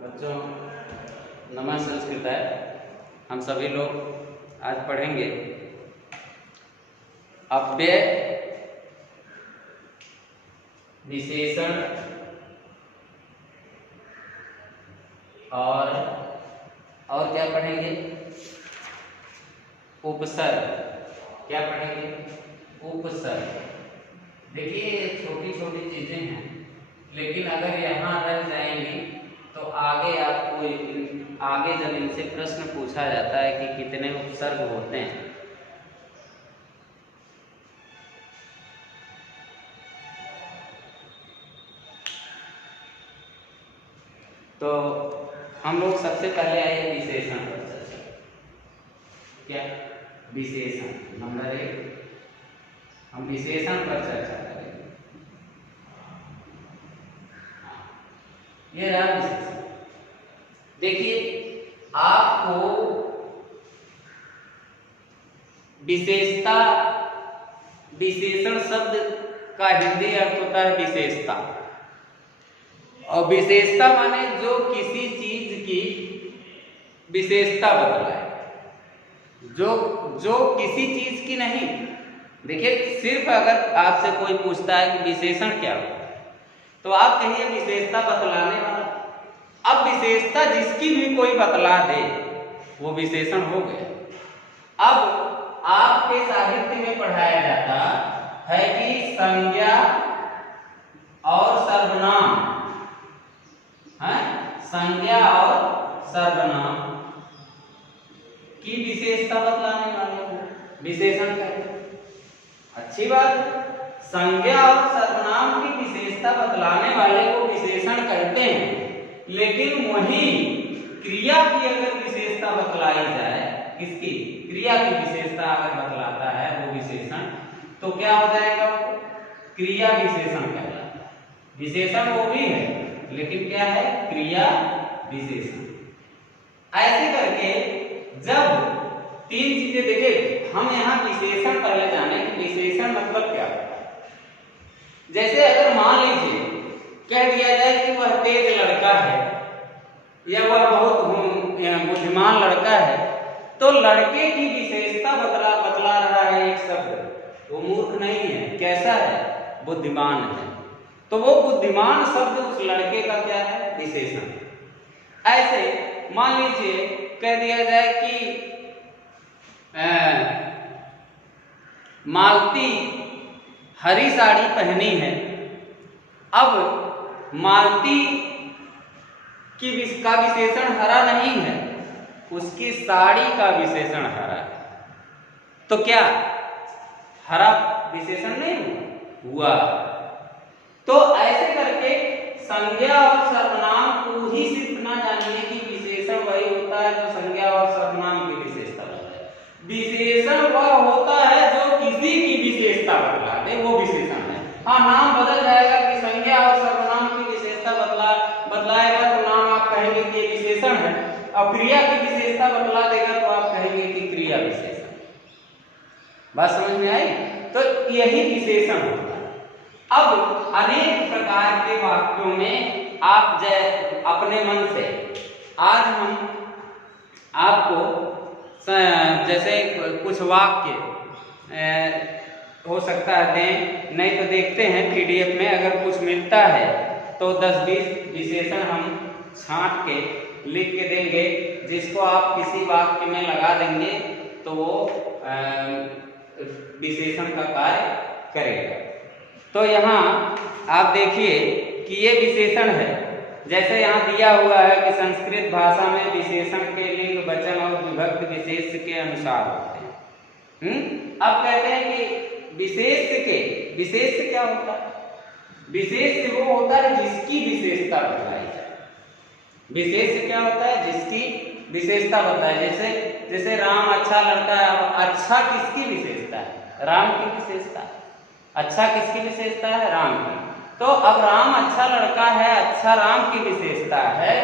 बच्चों नमः संस्कृताय। हम सभी लोग आज पढ़ेंगे अव्यय विशेषण और क्या पढ़ेंगे? उपसर्ग। क्या पढ़ेंगे? उपसर्ग। देखिए छोटी छोटी चीजें हैं, लेकिन अगर यहाँ रह जाएंगी तो आगे आपको आगे जब इनसे प्रश्न पूछा जाता है कि कितने उपसर्ग होते हैं, तो हम लोग सबसे पहले आइए विशेषण पर चर्चा। क्या विशेषण नंबर 1, हम विशेषण पर चर्चा करेंगे। ये रहा विशेषण। देखिए आपको विशेषता, विशेषण शब्द का हिंदी अर्थ होता है विशेषता, और विशेषता माने जो किसी चीज की विशेषता बतलाए, जो किसी चीज की नहीं। देखिए सिर्फ अगर आपसे कोई पूछता है कि विशेषण क्या होता है तो आप कहिए विशेषता बतलाने वाला। अब विशेषता जिसकी भी कोई बतला दे वो विशेषण हो गया। अब आपके साहित्य में पढ़ाया जाता है कि संज्ञा और सर्वनाम है, संज्ञा और सर्वनाम की विशेषता बतलाने वाले को विशेषण कहते हैं। अच्छी बात, संज्ञा और सर्वनाम की विशेषता बतलाने वाले को विशेषण कहते हैं, लेकिन वही क्रिया की अगर विशेषता बतलाई जाए, किसकी? क्रिया की विशेषता अगर बतलाता है वो विशेषण, तो क्या हो जाएगा? क्रिया विशेषण कहलाता है। विशेषण वो भी है, लेकिन क्या है? क्रिया विशेषण। ऐसे करके जब तीन चीजें देखिए, हम यहाँ विशेषण पहले जाने कि विशेषण मतलब क्या है। जैसे अगर मान लीजिए कह दिया जाए कि वह तेज लड़का है या वह बहुत बुद्धिमान लड़का है, तो लड़के की विशेषता बतला रहा है एक शब्द। वो मूर्ख नहीं है, कैसा है? बुद्धिमान है। तो वो बुद्धिमान शब्द उस लड़के का क्या है? विशेषण। ऐसे मान लीजिए कह दिया जाए कि मालती हरी साड़ी पहनी है। अब मालती का विशेषण हरा नहीं है, उसकी साड़ी का विशेषण हरा है। तो क्या हरा विशेषण नहीं हुआ? तो ऐसे करके संज्ञा और सर्वनाम को ही सिर्फ ना जानिए कि विशेषण वही होता है जो संज्ञा और सर्वनाम की विशेषता बताए। विशेषण वह होता है जो किसी की विशेषता बतला दे, वो विशेषण है। हाँ, नाम बदल जाएगा कि संज्ञा और सर्वनाम की विशेषता बतलाएगा तो नाम आप कहेंगे कि विशेषण है, और क्रिया की विशेषता बतला देगा तो आप कहेंगे कि क्रिया विशेषण। बात समझ में आई? तो यही विशेषण होता है। अब अनेक प्रकार के वाक्यों में आप अपने मन से आज हम आपको जैसे कुछ वाक्य हो सकता है दें, नहीं तो देखते हैं पीडीएफ में अगर कुछ मिलता है तो 10-20 विशेषण हम छांट के लिख के देंगे, जिसको आप किसी वाक्य में लगा देंगे तो वो विशेषण का कार्य करेगा। तो यहाँ आप देखिए कि ये विशेषण है। जैसे यहाँ दिया हुआ है कि संस्कृत भाषा में विशेषण के लिंग, वचन और विभक्त विशेष के अनुसार होते हैं। अब कहते हैं कि विशेष क्या होता है? विशेष वो होता है जिसकी विशेषता बताई जाए। विशेष क्या होता है? जिसकी विशेषता बताए। जैसे राम अच्छा लड़का है। अब अच्छा किसकी विशेषता है? राम की विशेषता। अच्छा किसकी विशेषता है? राम की। तो अब राम अच्छा लड़का है, अच्छा राम की विशेषता है,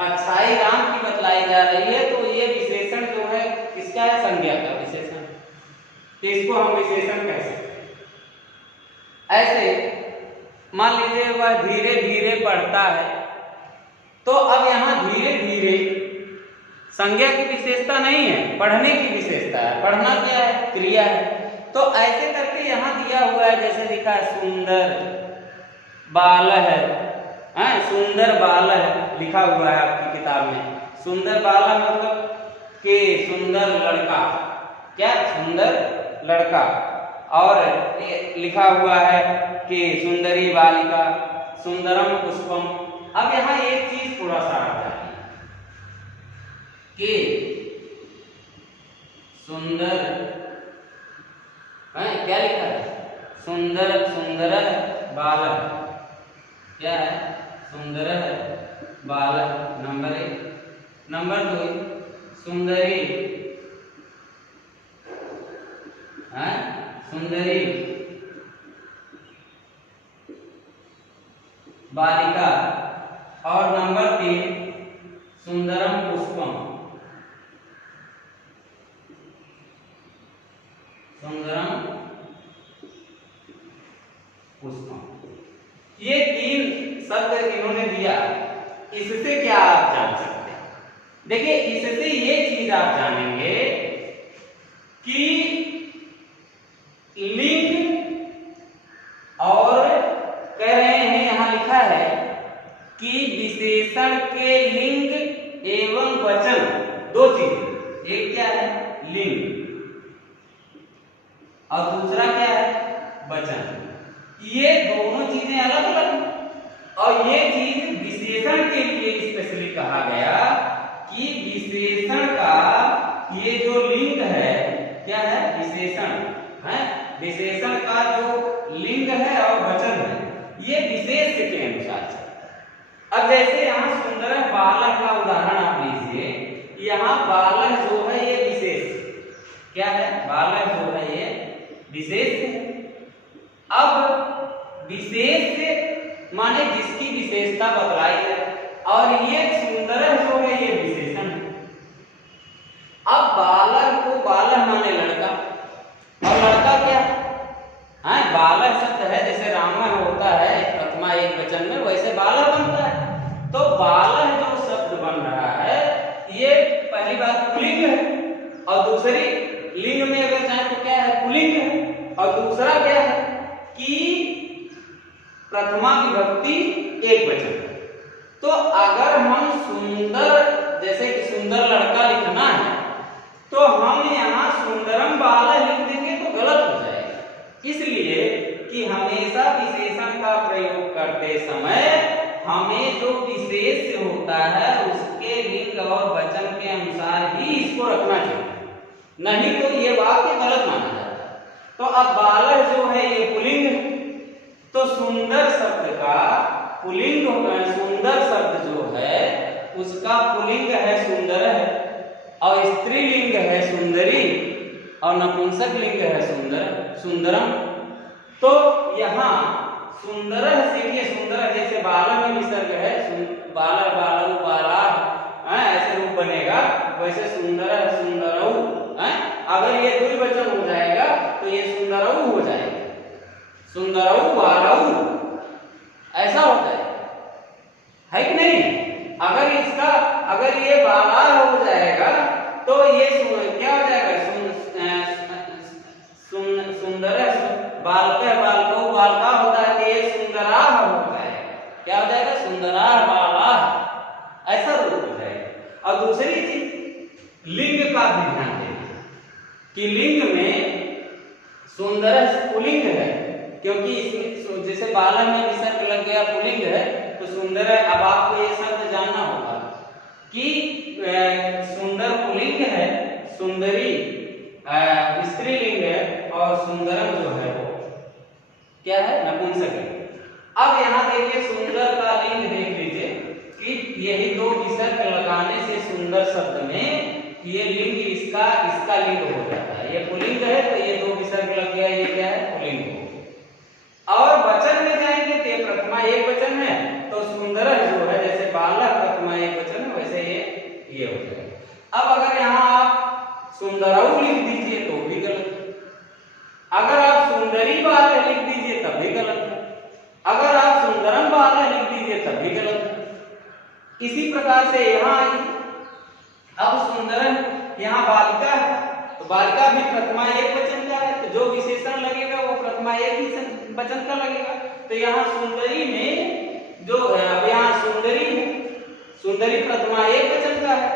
अच्छाई राम की बतलाई जा रही है, तो ये विशेषण जो है किसका है? संज्ञा का विशेषण। तो इसको हम विशेषण कह सकते हैं। ऐसे मान लीजिए वह धीरे धीरे पढ़ता है, तो अब यहाँ धीरे धीरे संज्ञा की विशेषता नहीं है, पढ़ने की विशेषता है। पढ़ना क्या है? क्रिया है। तो ऐसे करके यहाँ दिया हुआ है, जैसे लिखा है सुंदर बाल है, सुंदर बाल है लिखा हुआ है आपकी किताब में। सुंदर बाल मतलब के सुंदर लड़का, क्या? सुंदर लड़का। और लिखा हुआ है कि सुंदरी बालिका, सुंदरम पुष्पम। अब यहाँ एक चीज थोड़ा सा आ जाती है कि सुंदर, क्या लिखा है? सुंदर, सुंदर बालक, क्या है? सुंदर बालक नंबर 1। नंबर 2 सुंदरी, सुंदरी बालिका। और नंबर 3 सुंदरम पुष्पम, सुंदरम पुष्पम। ये 3 शब्द इन्होंने दिया। इससे क्या आप जान सकते हैं? देखिए, इससे ये चीज आप जानेंगे कि लिंग, और कह रहे हैं यहां लिखा है कि विशेषण के लिंग एवं वचन, 2 चीज। एक क्या है? लिंग, और दूसरा क्या है? वचन। ये दोनों चीजें अलग अलग, और ये चीज विशेषण के लिए स्पेशली कहा गया कि विशेषण का ये जो लिंग है, क्या है? विशेषण है। विशेषण का जो लिंग है और वचन है, ये विशेष के अनुसार चलता है। अब जैसे यहाँ सुंदर बालक का उदाहरण आप लीजिए, यहाँ बालक जो है ये विशेष, क्या है? बालक जो है ये विशेष है। अब विशेष माने जिसकी विशेषता बतलाई है, और ये सुंदर जो है ये विशेषण है। अब बालक को, बालक माने लड़का, और लड़का क्या है? बालक शब्द है, जैसे राम होता है प्रथमा एक वचन में, वैसे बालक बनता है। तो बालक जो शब्द बन रहा है, ये पहली बात पुल्लिंग है, और दूसरी लिंग में अगर जाए तो क्या है? पुल्लिंग है। और दूसरा क्या है कि प्रथमा विभक्ति एक वचन है। तो अगर हम सुंदर, जैसे कि सुंदर लड़का लिखना है, तो हम यहाँ सुंदरम बालक लिख देंगे तो गलत हो जाएगा। इसलिए कि हमेशा विशेषण का प्रयोग करते समय हमें जो विशेष होता है उसके लिंग और वचन के अनुसार ही इसको रखना चाहिए, नहीं तो ये वाक्य गलत माना जाता है। तो अब बालक जो है ये पुल्लिंग, तो सुंदर शब्द का पुल्लिंग, सुंदर शब्द जो है उसका पुल्लिंग है सुंदर है, और स्त्रीलिंग है सुंदरी, और नपुंसक लिंग है सुंदर, सुंदरम। तो यहाँ सुंदर सीखिए, सुंदर जैसे बाला में विसर्ग है, बाला, बालू, बाला, ऐसे रूप बनेगा। वैसे सुंदर, सुंदरऊ, अगर ये द्विवचन हो जाएगा तो ये सुंदरऊ हो जाएगा, सुंदरऊ बालऊ, ऐसा होता है कि नहीं? अगर इसका, अगर ये बाला हो जाएगा तो ये क्या हो जाएगा? सुंदर बालका, बालको बालका होता है, कि ये सुंदरा हो जाएगा। क्या हो जाएगा? सुंदरा बाला, ऐसा रूप हो जाएगा। और दूसरी चीज लिंग का भी ध्यान देना कि लिंग में सुंदर पुल्लिंग है, क्योंकि इसमें जैसे बाला में विसर्ग लग गया, पुल्लिंग है, तो सुंदर है। अब आपको ये शब्द जानना होगा कि सुंदर पुल्लिंग है, सुंदरी स्त्रीलिंग है, और सुंदरम जो है वो क्या है? नपुंसक लिंग। अब यहाँ देखिए सुंदर का लिंग देख लीजिए कि यही 2 विसर्ग लगाने से सुंदर शब्द में ये लिंग इसका लिंग हो जाता है। ये पुल्लिंग है तो ये 2 विसर्ग लग गया, ये क्या है? पुल्लिंग हो। और वचन में जाएंगे तो ये प्रथमा एक वचन है, तो सुंदर जो है जैसे बालक प्रथमा एक वचन है, वैसे ये हो जाएगा। अब अगर यहाँ आप सुंदरऊ लिख दीजिए तो भी गलत है, अगर आप सुंदरी बालक लिख दीजिए तब भी गलत है, अगर आप सुंदरम बालक लिख दीजिए तब भी गलत है। इसी प्रकार से यहाँ आई, अब सुंदरम यहाँ बालिका है, तो बालिका भी प्रथमा एक वचन का है, तो जो विशेषण लगेगा वो प्रथमा एक वचन का लगेगा। तो यहाँ सुंदरी में जो अब यहाँ सुंदरी है, सुंदरी प्रथमा एक वचन का है।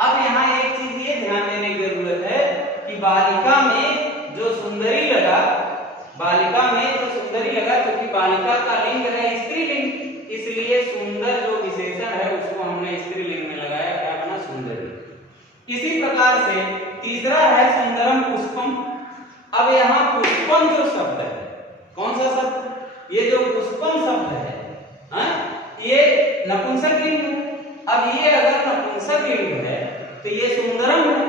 अब यहाँ एक चीज ये ध्यान देने की जरूरत है कि बालिका में जो सुंदरी लगा, बालिका में जो सुंदरी लगा, क्योंकि बालिका का लिंग है स्त्रीलिंग, इसलिए सुंदर जो विशेषण है उसको हमने स्त्रीलिंग में लगाया, क्या बना सुंदरी। इसी प्रकार से तीसरा है सुंदरम पुष्पम। अब यहाँ पुष्पम जो शब्द है, कौन सा शब्द, ये जो पुष्पम शब्द है, ये नपुंसक लिंग है। अब ये अगर नपुंसक लिंग है तो ये सुंदरम है,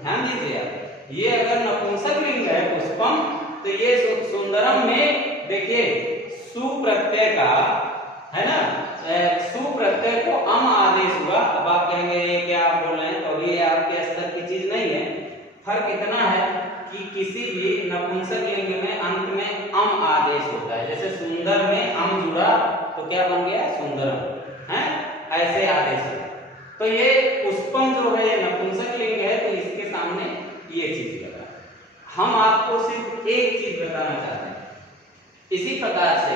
ध्यान दीजिए आप, ये अगर नपुंसक लिंग है पुष्पम, तो ये सुंदरम में देखिए सु प्रत्यय का है ना, सु प्रत्यय को अम आदेश हुआ। अब आप कहेंगे ये क्या आप बोल रहे हैं, तो ये आपके स्तर की चीज नहीं है। फर्क इतना है कि किसी भी नपुंसक लिंग में अंत में अम आदेश होता है, जैसे सुंदर में अम जुड़ा तो क्या बन गया सुंदरम, है ऐसे आदेश है। तो ये पुष्पम जो है ये नपुंसक लिंग है, तो इसके सामने ये चीज लगा। हम आपको सिर्फ एक चीज बताना चाहते हैं। इसी प्रकार से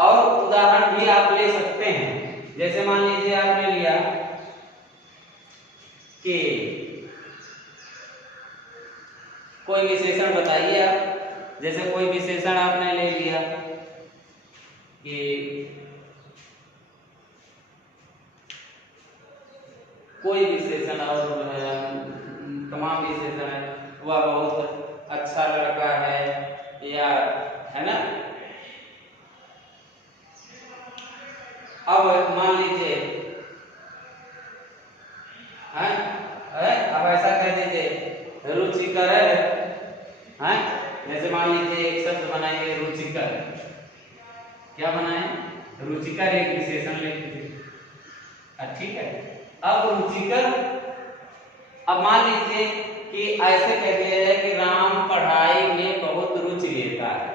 और उदाहरण भी आप ले सकते हैं, जैसे मान लीजिए आपने लिया कि कोई विशेषण बताइए आप, जैसे कोई विशेषण आपने ले लिया कि कोई विशेषण और तमाम विशेषण है, वह बहुत अच्छा लड़का है, या है ना। अब मान लीजिए अब ऐसा कह दीजिए रुचिकर है, जैसे मान लीजिए एक शब्द बनाइए रुचिकर, क्या बनाए रुचिकर, एक विशेषण ले लीजिए, ठीक है। अब रुचिकर, अब मान लीजिए कि ऐसे कह दिया जाए कि राम पढ़ाई में बहुत रुचि लेता है,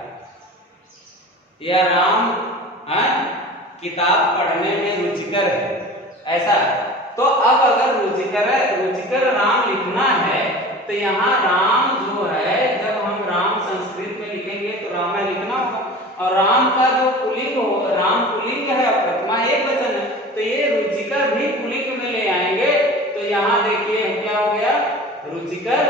या राम किताब पढ़ने में रुचिकर है, ऐसा। तो अब अगर रुचिकर राम लिखना है, तो यहाँ राम जो है, जब हम राम संस्कृत में लिखेंगे तो राम लिखना होगा, और राम का जो पुल्लिंग हो, राम पुल्लिंग है और प्रथमा एक वचन है, तो ये रुचिकर भी पुल्लिंग में ले आएंगे। तो यहाँ देखिए क्या हो गया रुचिकर,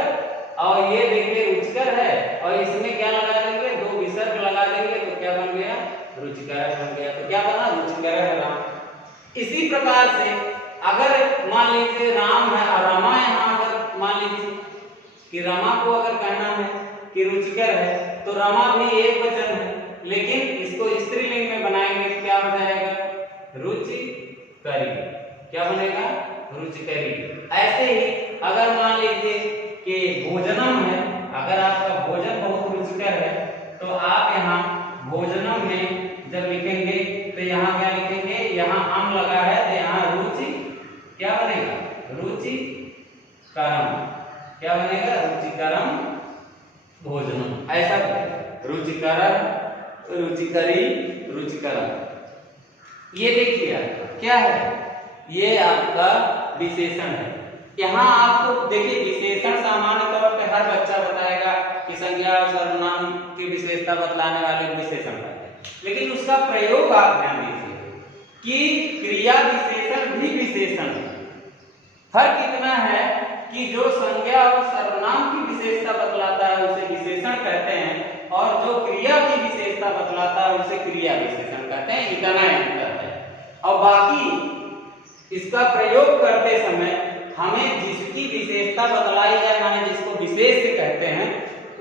और ये देखिए रुचिकर है, और इसमें क्या लगा देंगे, दो विसर्ग लगा देंगे, तो क्या बन गया रुचिकर बन गया। तो क्या बना रुचिकर है राम। इसी प्रकार से अगर मान लीजिए राम है और रमा, यहाँ अगर मान लीजिए कि रमा को अगर कहना है कि रुचिकर है, तो रमा भी एक वचन है, लेकिन इसको स्त्रीलिंग में बनाएंगे तो क्या हो जाएगा रुचिकरी, क्या बनेगा रुचिकरी। ऐसे ही अगर मान लीजिए कि भोजनम है, अगर आपका भोजन बहुत रुचिकर है, तो आप यहाँ भोजनम में जब लिखेंगे तो यहाँ क्या लिखेंगे, यहाँ अम लगा है, तो यहाँ रुचि क्या बनेगा रुचिकरम, क्या बनेगा रुचिकरम भोजनम, ऐसा रुचिकरम रुचिकरी रुचिकरम। ये देखिए क्या है, ये आपका विशेषण है। यहाँ आपको देखिए विशेषण सामान्य तौर पे हर बच्चा बताएगा कि संज्ञा और सर्वनाम की विशेषता बतलाने वाले विशेषण है, लेकिन उसका प्रयोग आप ध्यान दीजिए कि क्रिया विशेषण भी विशेषण है। फर्क इतना है कि जो संज्ञा और सर्वनाम की विशेषता बतलाता है उसे विशेषण कहते हैं, और जो क्रिया की विशेषता बतलाता है उसे क्रिया विशेषण कहते हैं, इतना अंतर है। और बाकी इसका प्रयोग करते समय हमें जिसकी विशेषता बतलाई जाए, माने जिसको विशेष कहते हैं,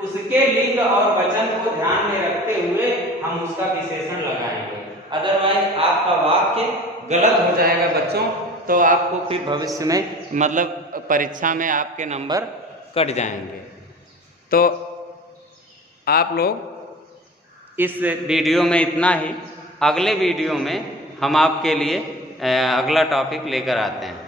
उसके लिंग और वचन को ध्यान में रखते हुए हम उसका विशेषण लगाएंगे। अदरवाइज आपका वाक्य गलत हो जाएगा बच्चों, तो आपको फिर भविष्य में मतलब परीक्षा में आपके नंबर कट जाएंगे। तो आप लोग इस वीडियो में इतना ही, अगले वीडियो में हम आपके लिए अगला टॉपिक लेकर आते हैं।